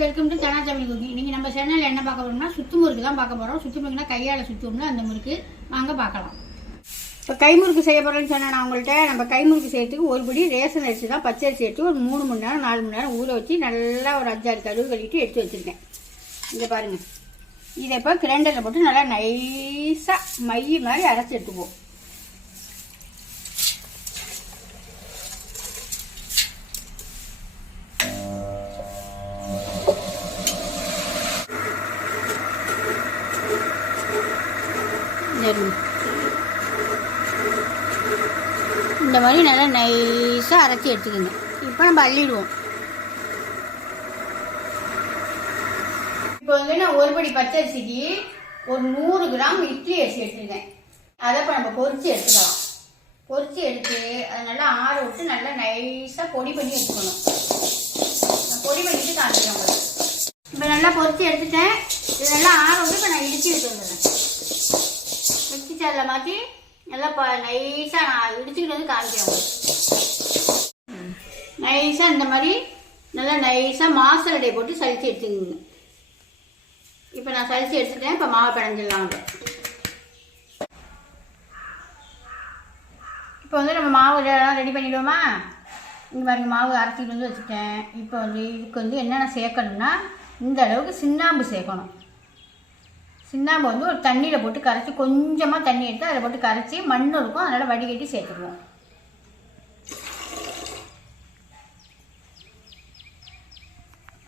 Welcome to Dhana Tamil cooking. இன்னைக்கு நம்ம channel என்ன பார்க்க போறோம்னா சுத்து முறுக்கு தான் பார்க்க போறோம். சுத்து முறுக்குனா கையால் சுற்றுவோம்னா அந்த முறுக்கு வாங்க பார்க்கலாம். இப்போ கைமுறுக்கு செய்ய போறேன்னு சொன்னேன் நான் உங்கள்கிட்ட. நம்ம கைமுறுக்கு செய்யறதுக்கு ஒரு படி ரேஷன் அரிசி தான் பச்சை அரிசி எடுத்து ஒரு 3 மணி நேரம் 4 மணி நேரம் ஊற வச்சு நல்லா ஒரு 5-6 கழுவு கழுவிட்டு எடுத்து வச்சுருக்கேன். இதை பாருங்கள். இதை இப்போ கிரைண்டரில் போட்டு நல்லா நைஸாக மை மாதிரி அரைச்சி எடுத்துக்குவோம். இந்த மாதிரி நல்லா நைஸாக அரைச்சி எடுத்துக்கோங்க. இப்போ நம்ம அள்ளிடுவோம். இப்போ வந்து நான் ஒரு படி பச்சரிசிக்கு ஒரு 100 கிராம் இட்லி அரிசி எடுத்துருக்கேன். அதை இப்போ நம்ம பொரிச்சு எடுத்துக்கலாம். பொரிச்சு எடுத்து அதை நல்லா ஆற விட்டு நல்லா நைஸாக பொடி பண்ணி எடுத்துக்கணும். நான் பொடி பண்ணிட்டு காமிக்கிறேன் உங்களுக்கு. இப்போ நல்லா பொரிச்சு எடுத்துட்டேன். இது நல்லா ஆற விட்டு இப்போ நான் இடிச்சு எடுத்து வந்துடுறேன். மிக்சி சாரில் மாற்றி நல்லா நைஸாக நான் இடிச்சுக்கிட்டு வந்து காமிக்கிறேன் உங்களுக்கு. நைஸாக இந்த மாதிரி நல்லா நைஸாக மாசலடையை போட்டு சளிச்சு எடுத்துக்கோங்க. இப்போ நான் சளிச்சு எடுத்துட்டேன். இப்போ மாவு பிணைஞ்சிடலாம். இப்போ வந்து நம்ம மாவு ரெடி பண்ணிவிடுவோமா? இங்கே பாருங்க, மாவு அரைச்சிட்டு வந்து வச்சுட்டேன். இப்போ வந்து இதுக்கு வந்து என்னென்ன சேர்க்கணும்னா இந்த அளவுக்கு சுண்ணாம்பு சேர்க்கணும். சுண்ணாம்பு வந்து ஒரு தண்ணியில் போட்டு கரைச்சி கொஞ்சமாக தண்ணி எடுத்து அதில் போட்டு கரைச்சி மண் இருக்கும், அதனால் வடிகட்டி சேர்த்துக்குவோம்.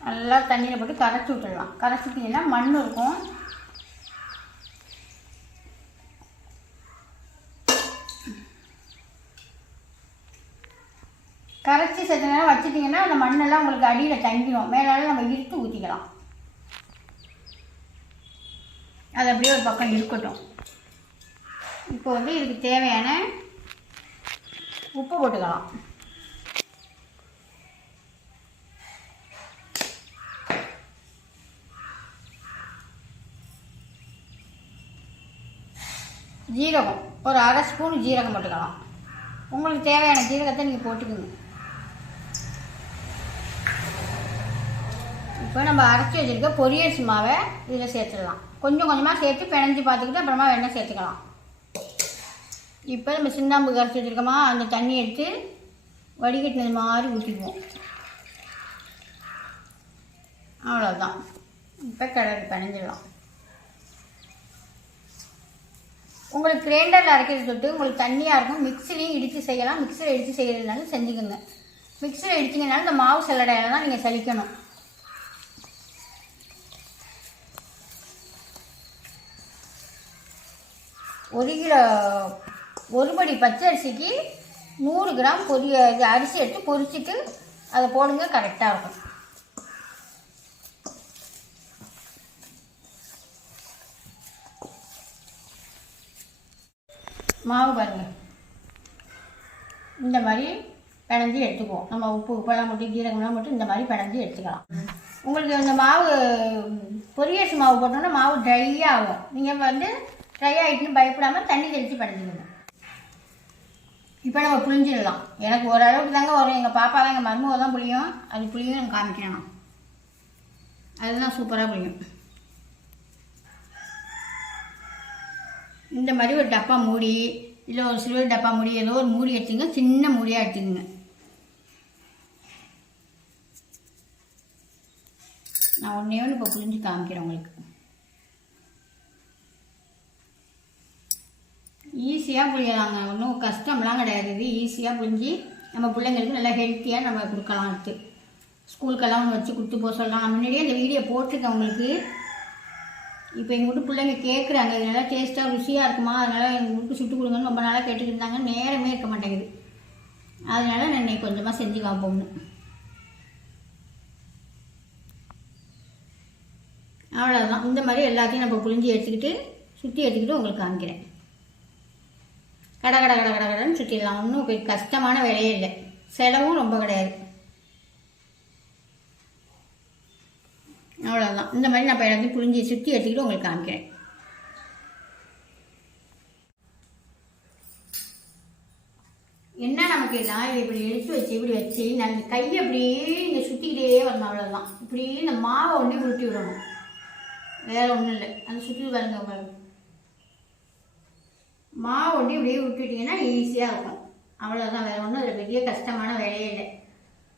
நல்லா தண்ணியில் போட்டு கரைச்சி விட்டுடலாம். கரைச்சிட்டிங்கன்னா மண் இருக்கும். கரைச்சி செத்த நேரம் வச்சுட்டிங்கன்னா அந்த மண்ணெல்லாம் உங்களுக்கு அடியில் தங்கிடும். மேலால நம்ம இழுத்து ஊற்றிக்கலாம். அது அப்படியே ஒரு பக்கம் இருக்கட்டும். இப்போ வந்து இதுக்கு தேவையான உப்பு போட்டுக்கலாம். ஜீரகம் ஒரு 1/2 ஸ்பூன் ஜீரகம் போட்டுக்கலாம். உங்களுக்கு தேவையான ஜீரகத்தை நீங்கள் போட்டுக்கோங்க. இப்போ நம்ம அரைச்சி வச்சுருக்க பொரியரிசி மாவை இதில் சேர்த்துடலாம். கொஞ்சம் கொஞ்சமாக சேர்த்து பிணைஞ்சி பார்த்துக்கிட்டு அப்புறமா வெண்ணெய் சேர்த்துக்கலாம். இப்போ நம்ம சுண்ணாம்பு கரைச்சி வச்சுருக்கோமா, அந்த தண்ணி எடுத்து வடிகட்டினது மாதிரி ஊற்றிக்குவோம். அவ்வளோதான். இப்போ கிளறி பிணைஞ்சிடலாம். உங்களுக்கு கிரைண்டரில் அரைக்கிறது தொட்டு உங்களுக்கு தண்ணியாக இருக்கும். மிக்சிலையும் இடித்து செய்யலாம். மிக்சியில் இடித்து செய்கிறதுனாலும் செஞ்சுக்கோங்க. மிக்சியில் இடிச்சிங்கனாலும் இந்த மாவு சல்லடையில் தான் நீங்கள் சலிக்கணும். ஒரு படி பச்சை அரிசிக்கு 100 கிராம் அரிசி எடுத்து பொரிச்சிட்டு அதை போடுங்க, கரெக்டாக இருக்கும். மாவு பாருங்கள், இந்த மாதிரி பிணைஞ்சி எடுத்துக்குவோம். நம்ம உப்பெல்லாம் போட்டு ஜீரகம்லாம் போட்டு இந்த மாதிரி பிணைஞ்சி எடுத்துக்கலாம். உங்களுக்கு இந்த மாவு பொரியரிசி மாவு போட்டோன்னா மாவு ட்ரையாக ஆகும். நீங்கள் வந்து ட்ரை ஆகிட்டுன்னு பயப்படாமல் தண்ணி தெளித்து பிணைஞ்சிக்கணும். இப்போ நம்ம புளிஞ்சிடலாம். எனக்கு ஓரளவுக்கு தாங்க வரும். எங்கள் பாப்பா தான், எங்கள் மருமக தான் புளியும். அது புளியும் எனக்கு காமிக்கணும். அதுதான் சூப்பராக புளியும். இந்த மாதிரி ஒரு டப்பா மூடி இல்லை ஒரு சில்வர் டப்பா மூடி ஏதோ ஒரு மூடி எடுத்துங்க. சின்ன மூடியாக எடுத்துக்கோங்க. நான் ஒன்றே இப்போ புளிஞ்சு காமிக்கிறேன் உங்களுக்கு. ஈஸியாக புளியலாங்க, ஒன்றும் கஷ்டம்லாம் கிடையாது. இது ஈஸியாக புளிஞ்சு நம்ம பிள்ளைங்களுக்கு நல்லா ஹெல்த்தியாக நம்ம கொடுக்கலாம். அடுத்து ஸ்கூலுக்கெல்லாம் ஒன்று வச்சு கொடுத்து போக சொல்லலாம். நான் முன்னாடியே இந்த வீடியோ போட்டிருக்கேன் உங்களுக்கு. இப்போ எங்கள் வீட்டு பிள்ளைங்க கேட்குறாங்க, இது நல்லா டேஸ்ட்டாக ருசியாக இருக்குமா, அதனால் எங்கள் வீட்டுக்கு சுட்டு கொடுங்கன்னு ரொம்ப நாளாக கேட்டுக்கிட்டு இருந்தாங்க. நேரமே இருக்க மாட்டேங்குது. அதனால் நான் இன்னைக்கு கொஞ்சமாக செஞ்சு காப்போம்னு. அவ்வளோதான். இந்த மாதிரி எல்லாத்தையும் நம்ம புளிஞ்சு எடுத்துக்கிட்டு சுற்றி எடுத்துக்கிட்டு உங்களுக்கு காமிக்கிறேன். கடன்னு சுற்றிடலாம். ஒன்றும் கஷ்டமான வேலையே இல்லை. செலவும் ரொம்ப கிடையாது. அவ்வளோதான். இந்த மாதிரி நான் இப்போ எல்லாத்தையும் புளிஞ்சி சுற்றி எடுத்துக்கிட்டு உங்களுக்கு காமிக்கிறேன். என்ன நமக்கு ஆக்கிடலாம். இதை இப்படி எடுத்து வச்சு நல்ல கையை அப்படியே இங்கே சுற்றிக்கிட்டே வரணும். அவ்வளோதான். இப்படி இந்த மாவை ஒன்றே உருட்டி விடணும். வேறு ஒன்றும் இல்லை. அந்த சுற்றி பாருங்க. மாவு ஒன்றே இப்படியே விட்டுட்டிங்கன்னா ஈஸியாக இருக்கும். அவ்வளோதான். வேறு ஒன்றும் அதில் பெரிய கஷ்டமான வேலையே இல்லை.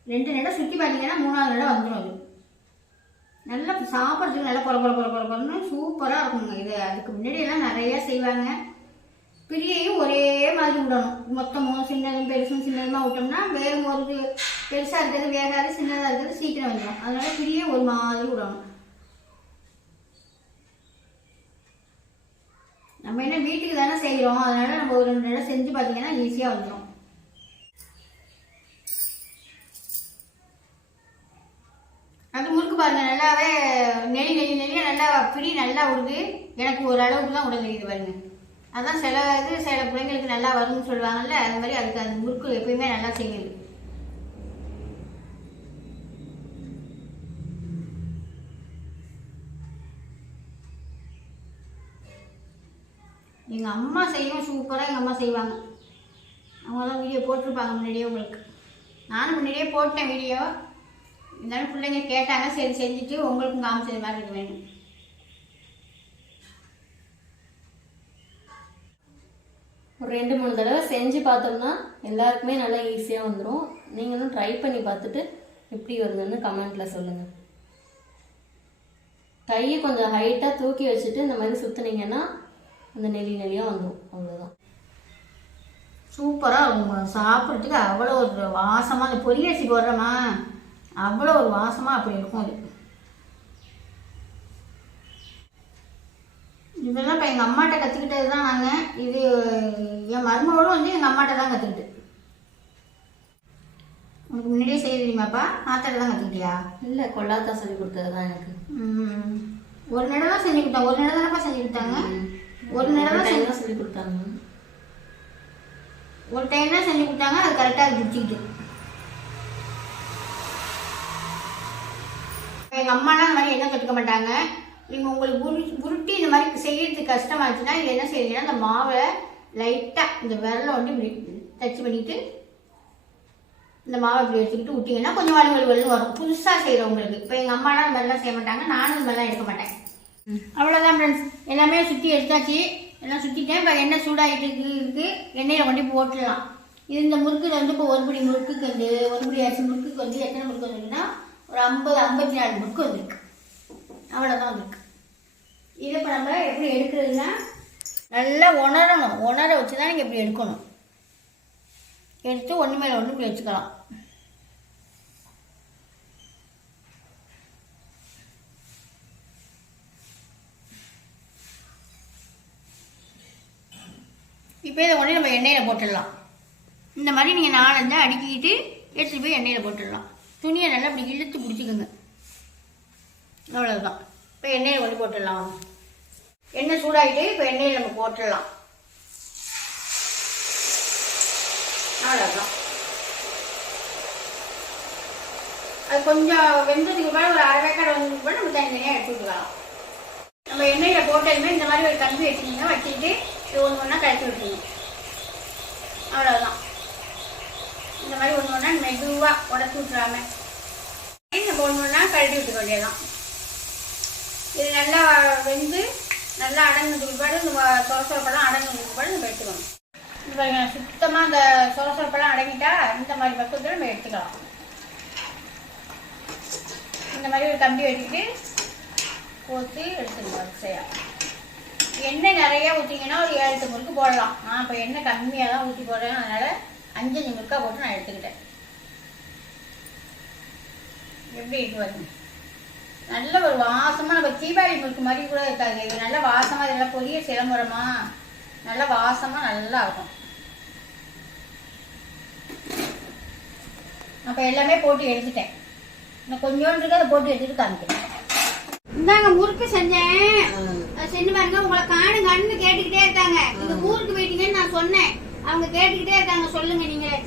2 நடம் சுற்றி பார்த்தீங்கன்னா 3ஆவது நடம் வந்துடும். அது நல்லா சாப்பிட்றதுக்கு நல்லா பொறன்னு சூப்பராக இருக்குங்க. இது அதுக்கு முன்னாடியெல்லாம் நிறையா செய்வாங்க. பிரியையும் ஒரே மாதிரி விடணும். மொத்தமும் சின்னதும் சின்னதுமாக விட்டோம்னா வேறு ஒரு பெருசாக இருக்கிறது வேகாது, சின்னதாக இருக்கிறது சீக்கிரம் வந்துடும். அதனால பிரியை ஒரு மாதிரி விடணும். நம்ம என்ன வீட்டுக்கு தானே செய்கிறோம், அதனால நம்ம ஒரு 2 நடம் செஞ்சு பார்த்தீங்கன்னா ஈஸியாக வந்துடும். அது முறுக்கு பாருங்க, நல்லாவே நெளியாக நல்லா பிடி நல்லா விடுது. எனக்கு ஒரு அளவுக்கு தான் விட தெரியுது பாருங்க. அதான் சில பிள்ளைங்களுக்கு நல்லா வரும்னு சொல்லுவாங்கல்ல, அது மாதிரி அதுக்கு அந்த முறுக்கு எப்பயுமே நல்லா செய்யுது. எங்கள் அம்மா செய்யும் சூப்பராக. எங்கள் அம்மா செய்வாங்க. அவங்க தான் வீடியோ போட்டிருப்பாங்க முன்னாடியே. உங்களுக்கு நானும் முன்னாடியே போட்டேன் வீடியோ. இருந்தாலும் பிள்ளைங்க கேட்டாங்க, சரி செஞ்சுட்டு உங்களுக்கும் காமிச்சது மாதிரி இருக்க வேண்டும். ஒரு 2-3 தடவை செஞ்சு பார்த்தோம்னா எல்லாருக்குமே நல்லா ஈஸியாக வந்துடும். நீங்களும் ட்ரை பண்ணி பார்த்துட்டு எப்படி வருதுன்னு கமெண்ட்டில் சொல்லுங்கள். கையை கொஞ்சம் ஹைட்டாக தூக்கி வச்சுட்டு இந்த மாதிரி சுற்றுனீங்கன்னா அந்த நெளியாக வந்துடும். அவ்வளோதான். சூப்பராக இருக்கும். சாப்பிட்றதுக்கு அவ்வளோ ஒரு வாசமாக, அந்த பொரியரிசி போடுறோமா அவ்வளோ ஒரு வாசமாக அப்படி இருக்கும். அது இதெல்லாம் இப்போ எங்கள் அம்மாட்ட கற்றுக்கிட்டது தான். நாங்கள் இது என் மருமகளும் வந்து எங்கள் அம்மாட்ட தான் கற்றுக்கிட்டு. உனக்கு முன்னாடியே செய்ய தெரியுமாப்பா? ஆத்தாட்ட தான் கற்றுக்கிட்டியா? இல்லை, கொள்ளாத்தா சொல்லி கொடுத்தது தான் எனக்கு. ஒரு நடம் தான் செஞ்சு கொடுத்தாங்க. ஒரு நடம் தானப்பா செஞ்சு கொடுத்தாங்க. ஒரு நடம் தான் சொல்லி கொடுத்தாங்க. ஒரு டைம் தான் செஞ்சு கொடுத்தாங்க. அது கரெக்டாக அது பிடிச்சிக்கிட்டு. எங்கள் அம்மாலாம் இந்த மாதிரி என்ன கற்றுக்க மாட்டாங்க. நீங்கள் உங்களுக்கு உருட்டி இந்த மாதிரி செய்யறதுக்கு கஷ்டமாச்சுன்னா இது என்ன செய்யுங்கன்னா, அந்த மாவை லைட்டாக இந்த விரலை வந்து இப்படி டச் பண்ணிட்டு இந்த மாவை இப்படி எடுத்துக்கிட்டு விட்டிங்கன்னா கொஞ்சம் வலு வரும். புதுசாக செய்கிறவங்களுக்கு. இப்போ எங்கள் அம்மாலாம் இந்த மாதிரிலாம் செய்ய மாட்டாங்க. நானும் இந்த மாதிரிலாம் எடுக்க மாட்டேன். அவ்வளோதான் ஃப்ரெண்ட்ஸ். எல்லாமே சுற்றி எடுத்தாச்சு. எல்லாம் சுற்றிட்டேன். இப்போ எண்ணெய் சூடாகிட்டு இருக்குது. எண்ணெயில் கொண்டு போட்டுடலாம். இது இந்த முறுக்கில் வந்து இப்போ ஒரு பிடி முறுக்குக்கு வந்து ஒரு பிடி அரிசி முறுக்குக்கு வந்து எத்தனை முறுக்கு வந்துருக்குன்னா ஒரு 54 முறுக்கு வந்துருக்கு. அவ்வளோதான் வந்துருக்கு. இதை இப்போ நம்ம எப்படி எடுக்கிறதுனா நல்லா உணரணும். உணர வச்சு தான் நீங்கள் இப்படி எடுக்கணும். எடுத்து ஒன்று மேலே ஒன்று இப்படி வச்சுக்கலாம். இப்போ இதை உடனே நம்ம எண்ணெயில் போட்டுடலாம். இந்த மாதிரி நீங்கள் 4-5 அடுக்கிக்கிட்டு எடுத்துகிட்டு போய் எண்ணெயில் போட்டுடலாம். துணியை நல்லா இப்படி இழுத்து பிடிச்சிக்கோங்க. அவ்வளோதான். இப்போ எண்ணெயில் கொண்டு போட்டுடலாம். எண்ணெய் சூடாகிட்டு இப்போ எண்ணெயில் நம்ம போட்டுடலாம். அவ்வளோதான். அது கொஞ்சம் வெந்ததுக்கு பிறகு ஒரு 1/2 வேக்காடு வந்ததுக்கு பிறகு நம்ம தனித்தனியாக எடுத்து விட்டுக்கலாம். நம்ம எண்ணெயில் போட்டதுமே இந்த மாதிரி ஒரு கம்பி வச்சுக்கிங்க. வச்சுக்கிட்டு இது ஒன்று ஒன்றா கழிச்சு விட்டுருங்க. அவ்வளோதான். இந்த மாதிரி ஒன்று ஒன்றா மெதுவாக உடச்சி விட்டுறாம நம்ம ஒன்று ஒன்றா கழட்டி விட்டுக்க வேண்டியதான். இது நல்லா வெந்து நல்லா அடங்கினதுக்கு பிற்பாடு இந்த சொரசொரப்பெல்லாம் அடங்கினதுக்கு பிற்பாடு நம்ம எடுத்துக்கணும். இப்போ சுத்தமாக அந்த சொரசொரப்பெல்லாம் அடங்கிட்டா இந்த மாதிரி பக்கத்தில் நம்ம எடுத்துக்கலாம். இந்த மாதிரி ஒரு கம்பி வச்சுட்டு போட்டு எடுத்துக்கணும். வரிசையாக எண்ணெய் நிறையா ஊற்றிங்கன்னா ஒரு 7-8 முறுக்கு போடலாம். நான் இப்போ எண்ணெய் கம்மியாக தான் ஊற்றி போடுறேன். அதனால் 5-5 முறுக்காக போட்டு நான் எடுத்துக்கிட்டேன். எப்படி இருக்கு பாருங்க. நல்ல ஒரு வாசமாக நம்ம தீபாவளி முறுக்கு மாதிரி கூட இருக்காது. இது நல்ல வாசமாக இதெல்லாம் பொரிய சிலம்பரமா நல்ல வாசமாக நல்லா இருக்கும். அப்போ எல்லாமே போட்டு எடுத்துட்டேன். நான் கொஞ்சோண்டு இருக்கு அதை போட்டு எடுத்துட்டு காமிக்கிறேன். இந்தாங்க முறுக்கு செஞ்சேன். செஞ்சு பாருங்க. உங்களை காணுங்கன்னு கேட்டுக்கிட்டே இருக்காங்க. நீங்க ஊருக்கு போயிட்டீங்கன்னு நான் சொன்னேன். அவங்க கேட்டுக்கிட்டே இருக்காங்க. சொல்லுங்க நீங்களே.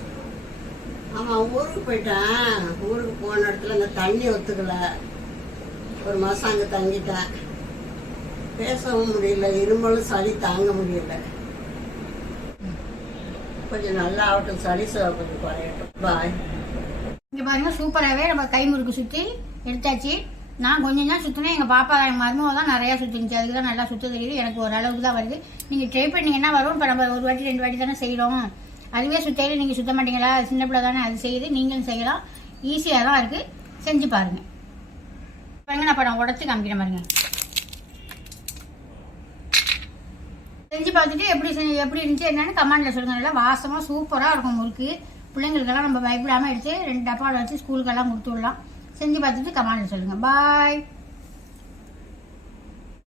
ஆமா, ஊருக்கு போயிட்டேன். ஊருக்கு போன இடத்துல இந்த தண்ணி ஒத்துக்கல. 1 மாசம் அங்க தங்கிட்டேன். பேசவும் முடியல. இருமலும் சளி தாங்க முடியல. கொஞ்சம் நல்லா ஆகட்டும், சளி கொஞ்சம் குறையட்டும். பாய். இங்கே பாருங்க, சூப்பராகவே நம்ம கை முறுக்கு சுற்றி எடுத்தாச்சு. நான் கொஞ்சம் தான் சுற்றினேன், எங்கள் பாப்பா எங்கள் மருமக தான் நிறையா சுற்றிருந்துச்சு. அதுக்கு தான் நல்லா சுற்ற தெரியுது. எனக்கு ஓரளவுக்கு தான் வருது. நீங்கள் ட்ரை பண்ணிங்கன்னா வரும். இப்போ நம்ம ஒரு வாட்டி 2 வாட்டி தானே செய்கிறோம். அதுவே சுத்தையில் நீங்கள் சுத்த மாட்டீங்களா? சின்ன பிள்ளை தானே, அது செய்யுது. நீங்களும் செய்யலாம். ஈஸியாக தான் இருக்குது. செஞ்சு பாருங்கள். பாருங்க, நான் இப்போ நான் உடச்சி காமிக்கிறேன் பாருங்க. செஞ்சு பார்த்துட்டு எப்படி இருந்துச்சு என்னன்னு கமெண்ட்டில் சொல்லுங்கள். நல்லா வாசமாக சூப்பராக இருக்கும் முறுக்கு. பிள்ளைங்களுக்கெல்லாம் நம்ம பயப்படாமல் எடுத்து 2 டப்பாவில் வச்சு ஸ்கூலுக்கெல்லாம் கொடுத்து விடலாம். செஞ்சு பார்த்துட்டு கமெண்ட்டில் சொல்லுங்கள். பாய்.